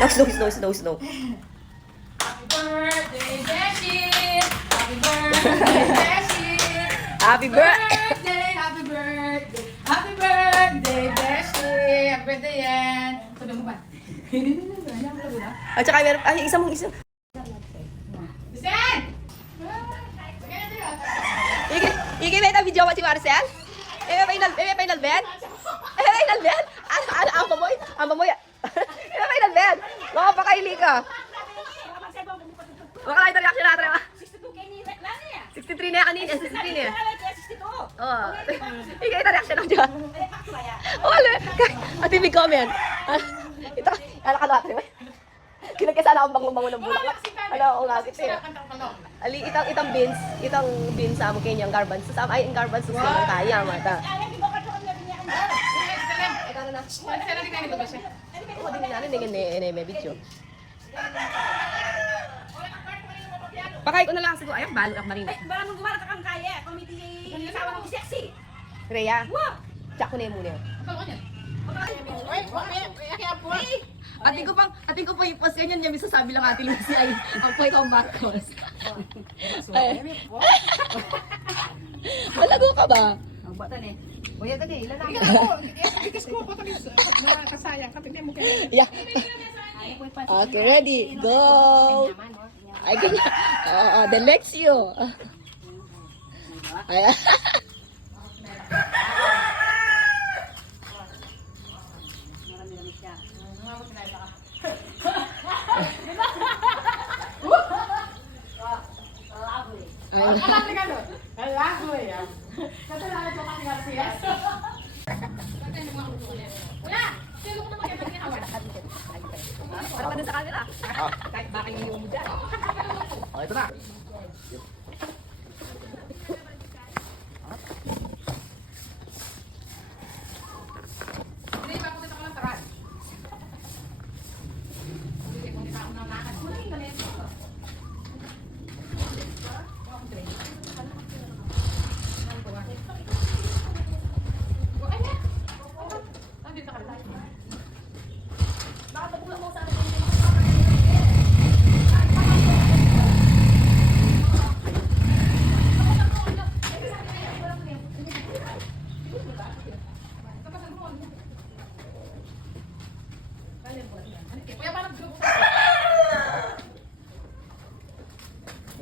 No, snow, snow, snow, snow. Happy birthday, Beshi! Happy birthday, Beshi! Happy birthday! Happy birthday! Happy birthday, Beshi! Happy birthday yan! Sabi mo ba? At saka meron, ay, isa mong isa. Bisan! Iki, may na video mo si Marcel? May final ben? May final ben? Ang bamoy? Ang bamoy? May final ben? Baka pakaili ka. Baka na ito reaction natin. 63 na yan kanina. 63 na yan. Oo. Ika, ito reaction lang dyan. Wala. Ati, may comment. Ito, ano ka natin? Kinagkasala akong bango-bango ng bulak. Ano, oo nga, kasi. Ali, itang beans sa amo kanyang garbans. Sa ay garbans sa ng kaya mata. Ako din na rin may video. Pakay ko na lang siguro. Ayun, balo ako marin. Baka mong gumara ka kang kaya. Komiti asawa mo sexy. Rhea. Tsak ko na yung muna. Ating ko pa i-post ganyan niya. Misa sabi lang ating Lucy ay ang po ikaw Marcos. Malago ka ba? Ang bata ni. Kuya, dali, lalaki. Ikas ko, patalis. Nakakasayang. Kapit mo kayo. Yeah. Okay, ready. Go. Ay, ganyan. Oo, the Lexio. Ay, para pa dun sa camera. Kahit baka yung mo dyan. Okay, ito na.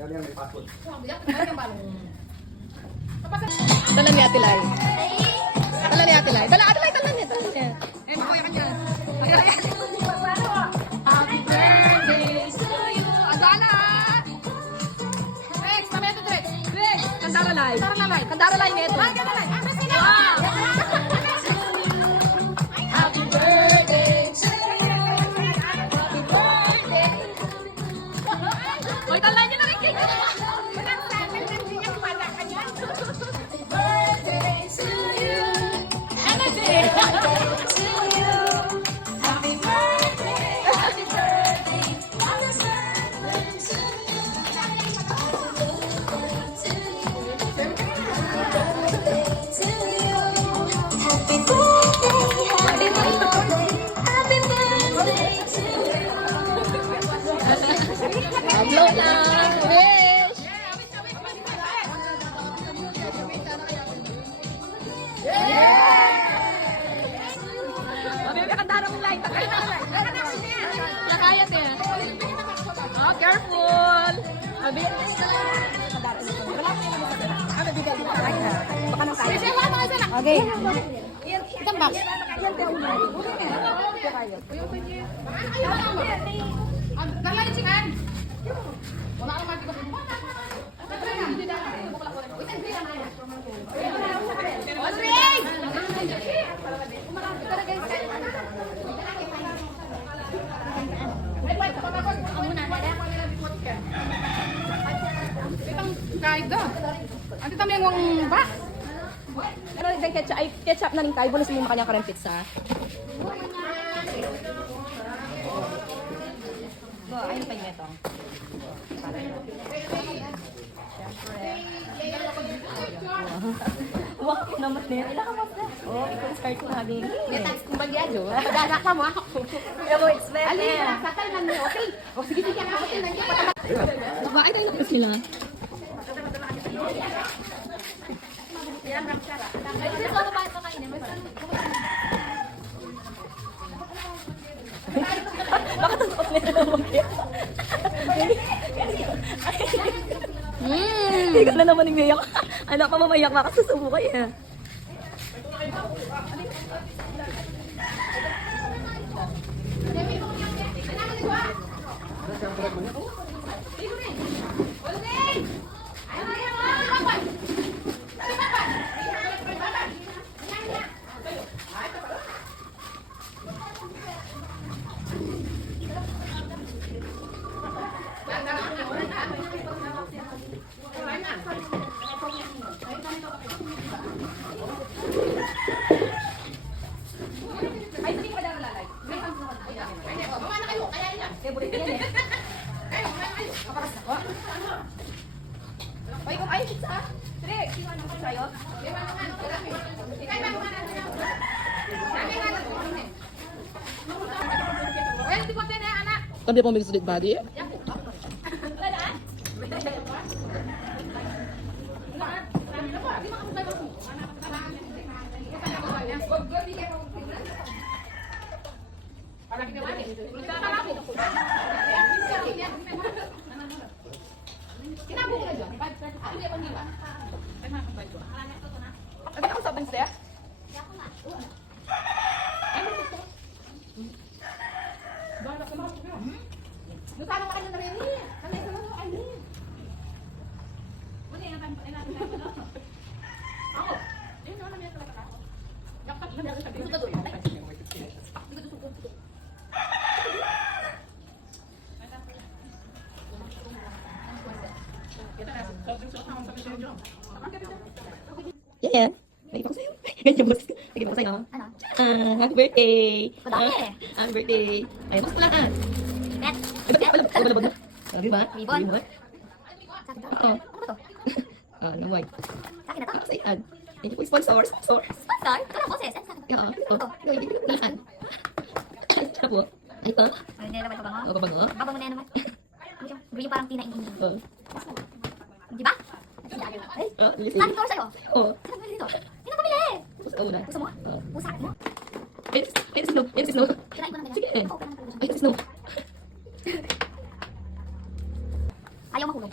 Yan, may passport. Dala ni Ate Lai. Dala ni Ate Lai. Dala niya. Eh, makuya ka niya. Happy birthday to you! Adala! Rex, kami ito, Rex. Rex! Kandara Lai. Kandara Lai, meto. Wow! Happy birthday to you! Happy birthday! Hoy, dala niya na rin kayo. Birthday to you! Energy! To you! Happy birthday! Happy birthday! Happy birthday to you! Happy birthday! Happy birthday! Happy birthday to you! Upload na. Wish. May kandara mong light. Nakayat eh. Oh, careful. Abi. Okay. Itang box. Dala yung chicken. Wala akong mati ba? Kahit da. Ante kami yung ba? Pero yung ketchup, ay ketchup na rin tayo. Bonus mo kanyang karang pizza. Go, ayun pa yung ito. Wow. Bakit naman na yan? Ilang ka na? Oh, ito start ko na din. Thanks kung bagyan yun. Padala ka mo. Kaya mo, it's better. Alin na, satal man mo. Okay. O sige, sige. Okay, nandiyan. Ba, ay tayo na sila. Bakit ang sakot nila naman kaya? Ikaw na naman yung mayak. Anak pa mamayak ka, kasusubo ka yan. Oy, kung ayaw sa Sige, kinuha naman sa'yo. Kami pong mixed body. Ano ka sa bansa? Yan. May ipang sa'yo. Ganyan boss. Lagyan ko sa'yo. Ano? Happy birthday. Madami. Happy birthday. Ay, mas pala ka. Bet. Ay, ba't alam? Alam mo na? Sabi ba? Ribbon. Sabi mo ba? Sa akin na to. Oo. Ano ba to? Ah, naman. Sa akin na to. Sa iyan. Hindi po sponsor. Sponsor. Sponsor? Ito lang boses. Ano sa akin? Oo. Ano to? Ito. Hindi ko nalaan. Ay, siya po. Ay, ito. Ano na naman ito ba mo? Ano ba ba? Babaw mo na naman. Ano yung brillo parang tinaingin. Oo. Di ba? Ay, Oo. Sige. sa akin to sa'yo. Oo. Saan mo dito? Hindi na pamili. Gusto mo na. Gusto mo? Oo. Gusto mo? Ay, snow. Ay, snow. Kinain ko naman Sige. yan. Oo, kinain ko naman. Ay, snow. Ayaw mahulog.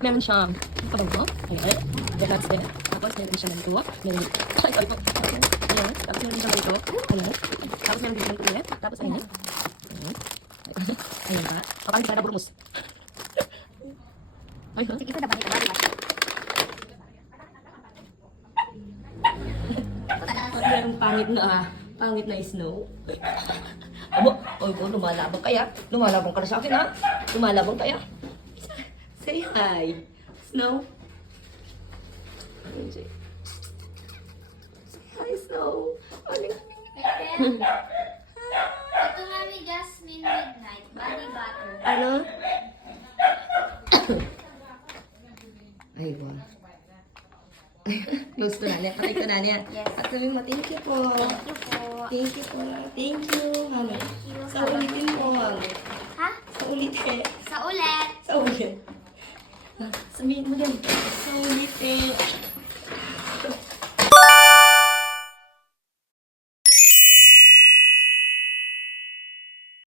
Meron siyang kabango. Ayan. Relax din. Tapos meron din siya ganito. Meron. Ay, sorry po. Ayan. Tapos meron din siya ganito. Ayan. Tapos meron din siya ganito ulit. Tapos ayan. Ayan. Ayan ba? O, parang di ka naburmus. Ay, ha? Sige, ito na ba? Ito ba? Merong pangit na snow. Abo, oy ko, lumalabang kaya? Lumalabang ka na sa akin, ha? Lumalabang kaya? Say hi. Snow. Say hi, Snow. Ito nga ni Jasmine Midnight, body butter. Ano? Ay, wow. Close ko na niya. Patay ko na niya. Yes. At sabi mo, thank you po. Thank you po. Thank you po. Thank you. Ano? Sa ulitin mo. Ha? Sa ulitin. Sa ulit. Sa ulit. Sabihin mo din.